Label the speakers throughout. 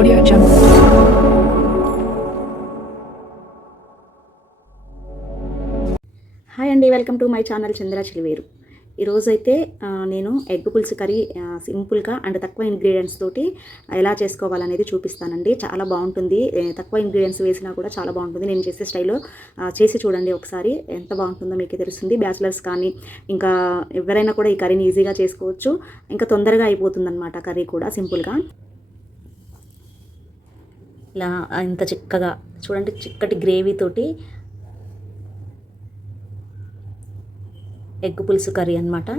Speaker 1: Audio Jungle.
Speaker 2: Hi అండి welcome to my channel Chandra Chiliveru ఈరోజైతే నేను ఎగ్ పులుసు కర్రీ సింపుల్గా అండ్ తక్కువ ఇంగ్రీడియంట్స్ తోటి ఎలా చేసుకోవాలనేది చూపిస్తానండి. చాలా బాగుంటుంది. తక్కువ ఇంగ్రీడియంట్స్ వేసినా కూడా చాలా బాగుంటుంది. నేను చేసే స్టైల్లో చేసి చూడండి ఒకసారి. ఎంత బాగుంటుందో మీకు తెలుస్తుంది. బ్యాచిలర్స్ కానీ ఇంకా ఎవరైనా కూడా ఈ కర్రీని ఈజీగా చేసుకోవచ్చు. ఇంకా తొందరగా అయిపోతుందన్నమాట కర్రీ కూడా సింపుల్గా ఇలా ఇంత చిక్కగా చూడండి చిక్కటి గ్రేవీ తోటి ఎగ్ పులుసు కర్రీ అనమాట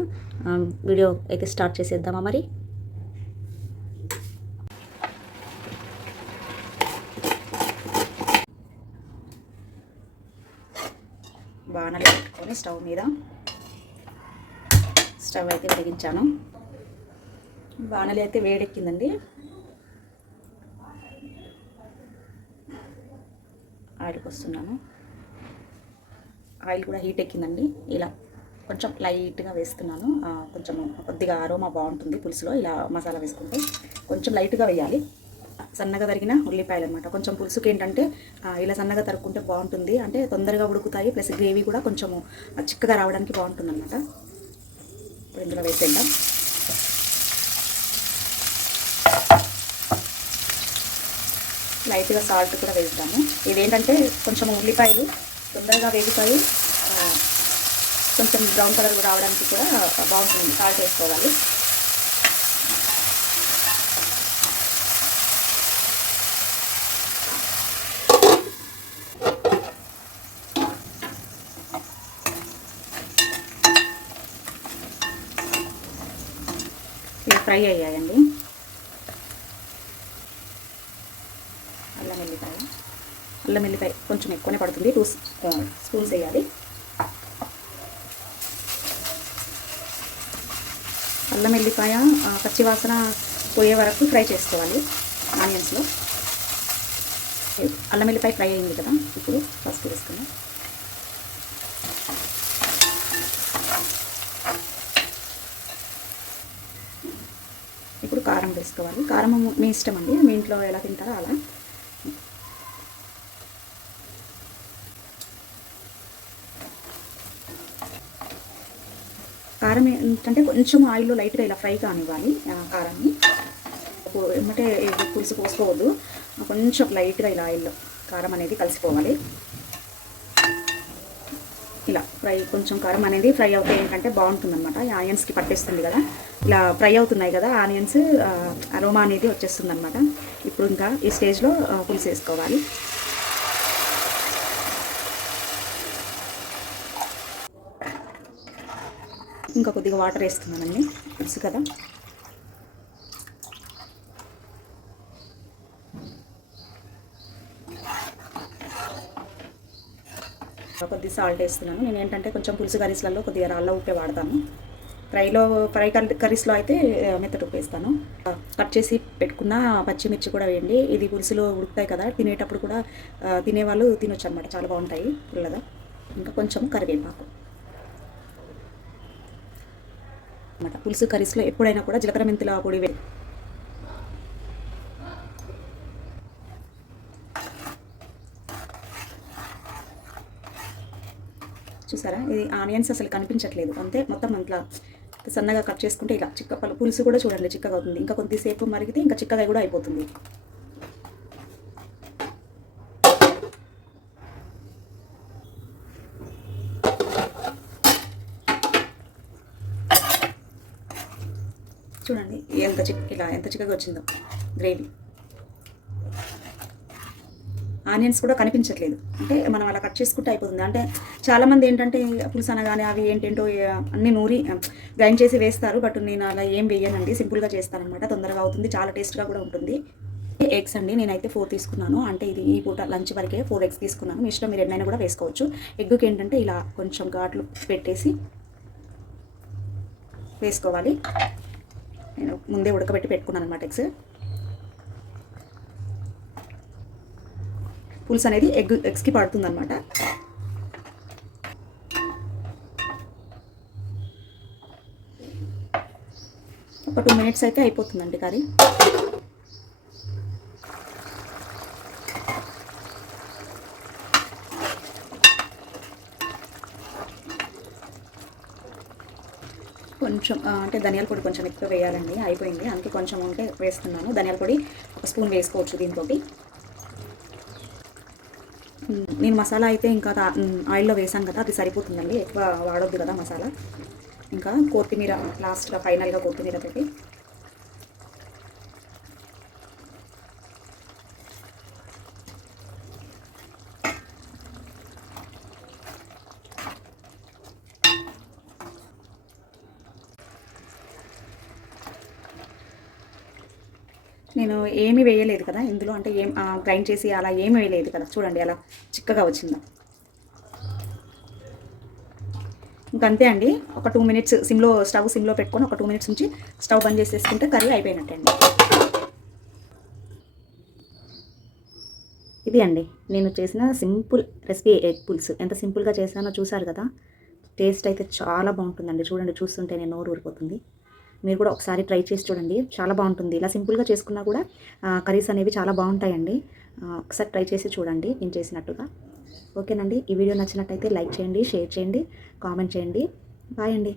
Speaker 2: వీడియో అయితే స్టార్ట్ చేసేద్దామా మరి? బాణలు పెట్టుకొని స్టవ్ మీద స్టవ్ అయితే వెలిగించాను. బాణలి అయితే వేడెక్కిందండి. ఆయిల్కి వస్తున్నాను ఆయిల్ కూడా హీట్ ఎక్కిందండి. ఇలా కొంచెం లైట్గా వేస్తున్నాను కొంచెం కొద్దిగా అరోమా బాగుంటుంది పులుసులో. ఇలా మసాలా వేసుకుంటే కొంచెం లైట్గా వేయాలి. సన్నగా తరిగిన ఉల్లిపాయలు అనమాట కొంచెం పులుసుకి ఏంటంటే ఇలా సన్నగా తరుక్కుంటే బాగుంటుంది. అంటే తొందరగా ఉడుకుతాయి. ప్లస్ గ్రేవీ కూడా కొంచెము చిక్కగా రావడానికి బాగుంటుంది అనమాట ఇప్పుడు ఇందులో వేసేద్దాం. లైట్గా సాల్ట్ కూడా వేస్తాము. ఇదేంటంటే కొంచెం ఉల్లిపాయలు తొందరగా వేగిపోయి కొంచెం బ్రౌన్ కలర్ రావడానికి కూడా బాగుంటుంది. సాల్ట్ వేసుకోవాలి. ఇవి ఫ్రై అయ్యాయండి. అల్లం వెల్లిపాయ. అల్లం వెల్లిపాయ కొంచెం ఎక్కువనే పడుతుంది. టూ స్పూన్స్ వేయాలి. అల్లం వెల్లిపాయ పచ్చివాసన పచ్చి వాసన పోయే వరకు ఫ్రై చేసుకోవాలి ఆనియన్స్లో. అల్లం వెల్లిపాయ ఫ్రై అయింది కదా ఇప్పుడు పసుపు వేసుకుందాం. ఇప్పుడు కారం వేసుకోవాలి. కారం మీ ఇష్టం అండి. మీ ఇంట్లో ఎలా తింటారో అలా. కారం ఏంటంటే కొంచెం ఆయిల్లో లైట్గా ఇలా ఫ్రై కానివ్వాలి కారాన్ని. ఏమంటే పులుసు పోసుకోవద్దు. కొంచెం లైట్గా ఇలా ఆయిల్లో కారం అనేది కలిసిపోవాలి. ఇలా ఫ్రై కొంచెం కారం అనేది ఫ్రై అవుతే ఏంటంటే బాగుంటుంది అనమాట ఈ ఆనియన్స్కి పట్టేస్తుంది కదా. ఇలా ఫ్రై అవుతున్నాయి కదా ఆనియన్స్ అరోమా అనేది వచ్చేస్తుంది అనమాట ఇప్పుడు ఇంకా ఈ స్టేజ్లో పులుసు వేసుకోవాలి. ఇంకా కొద్దిగా వాటర్ వేస్తున్నానండి. తెలుసు కదా? కొద్దిగా సాల్ట్ వేస్తున్నాను. నేను ఏంటంటే కొంచెం పులుసు కర్రీస్లలో కొద్దిగా రాళ్ళ ఉప్పే వాడతాను. ఫ్రైలో ఫ్రై కర్రీస్లో అయితే మెత్తటి ఉప్పు వేస్తాను. కట్ చేసి పెట్టుకున్న పచ్చిమిర్చి కూడా వేయండి. ఇది పులుసులో ఉడుకుతాయి కదా తినేటప్పుడు కూడా తినేవాళ్ళు తినొచ్చు అనమాట చాలా బాగుంటాయి పుల్లగా. ఇంకా కొంచెం కరివేపాకు. అనమాట పులుసు కర్రీస్లో ఎప్పుడైనా కూడా జీలకర్ర మెంతుల పొడి చూసారా? ఇది ఆనియన్స్ అసలు కనిపించట్లేదు. అంతే మొత్తం అంతలా సన్నగా కట్ చేసుకుంటే ఇలా చిక్క పులుసు కూడా చూడండి చిక్కగా అవుతుంది. ఇంకా కొద్దిసేపు మరిగితే ఇంకా చిక్కగా కూడా అయిపోతుంది చూడండి ఎంత చిక్క ఇలా ఎంత చిక్కగా వచ్చిందో. గ్రేవీ. ఆనియన్స్ కూడా కనిపించట్లేదు. అంటే మనం అలా కట్ చేసుకుంటే అయిపోతుంది. అంటే చాలామంది ఏంటంటే పులుసు అనగానే అవి ఏంటేంటో అన్నీ అన్ని నూరి గ్రైండ్ చేసి వేస్తారు. బట్ నేను అలా ఏం వేయనండి. సింపుల్గా చేస్తానమాట తొందరగా అవుతుంది. చాలా టేస్ట్గా కూడా ఉంటుంది. ఎగ్స్ అండి. నేనైతే ఫోర్ తీసుకున్నాను. అంటే ఇది ఈ పూట లంచ్ వరకే ఫోర్ ఎగ్స్ తీసుకున్నాను. మీ ఇష్టం మీరు ఎన్నైనా కూడా వేసుకోవచ్చు. ఎగ్కి ఏంటంటే ఇలా కొంచెం ఘాట్లు పెట్టేసి వేసుకోవాలి. నేను ముందే ఉడకబెట్టి పెట్టుకున్నాను అనమాట ఎగ్స్. పులుసు అనేది ఎగ్ ఎగ్స్కి పడుతుంది అనమాట ఒక టూ మినిట్స్ అయితే అయిపోతుందండి కర్రీ. కొంచెం అంటే ధనియాల పొడి కొంచెం ఎక్కువ వేయాలండి అయిపోయింది. అందుకే కొంచెం ఉంటే వేస్తున్నాను. ధనియాల పొడి ఒక స్పూన్ వేసుకోవచ్చు దీంతో నేను మసాలా అయితే ఇంకా ఆయిల్లో వేసాను కదా అది సరిపోతుందండి. ఎక్కువ వాడొద్దు కదా మసాలా. ఇంకా కొత్తిమీర లాస్ట్గా ఫైనల్గా కొత్తిమీర పెట్టి నేను ఏమీ వేయలేదు కదా ఇందులో అంటే ఏం గ్రైండ్ చేసి అలా ఏమి వేయలేదు కదా. చూడండి అలా చిక్కగా వచ్చిందా. ఇంకంతే అండి. ఒక టూ మినిట్స్ సిమ్లో స్టవ్ సిమ్లో పెట్టుకొని ఒక టూ మినిట్స్ నుంచి స్టవ్ బంద్ చేసేసుకుంటే కర్రీ అయిపోయినట్టే అండి ఇది అండి. నేను చేసిన సింపుల్ రెసిపీ ఎగ్ పుల్స్. ఎంత సింపుల్గా చేశానో చూసారు కదా? టేస్ట్ అయితే చాలా బాగుంటుందండి. చూడండి చూస్తుంటే నేను నోరు ఊరిపోతుంది. మీరు కూడా ఒకసారి ట్రై చేసి చూడండి. చాలా బాగుంటుంది. ఇలా సింపుల్గా చేసుకున్నా కూడా కర్రీస్ అనేవి చాలా బాగుంటాయండి. ఒకసారి ట్రై చేసి చూడండి నేను చేసినట్టుగా. ఓకేనండి. ఈ వీడియో నచ్చినట్టయితే లైక్ చేయండి షేర్ చేయండి కామెంట్ చేయండి. బాయ్ అండి.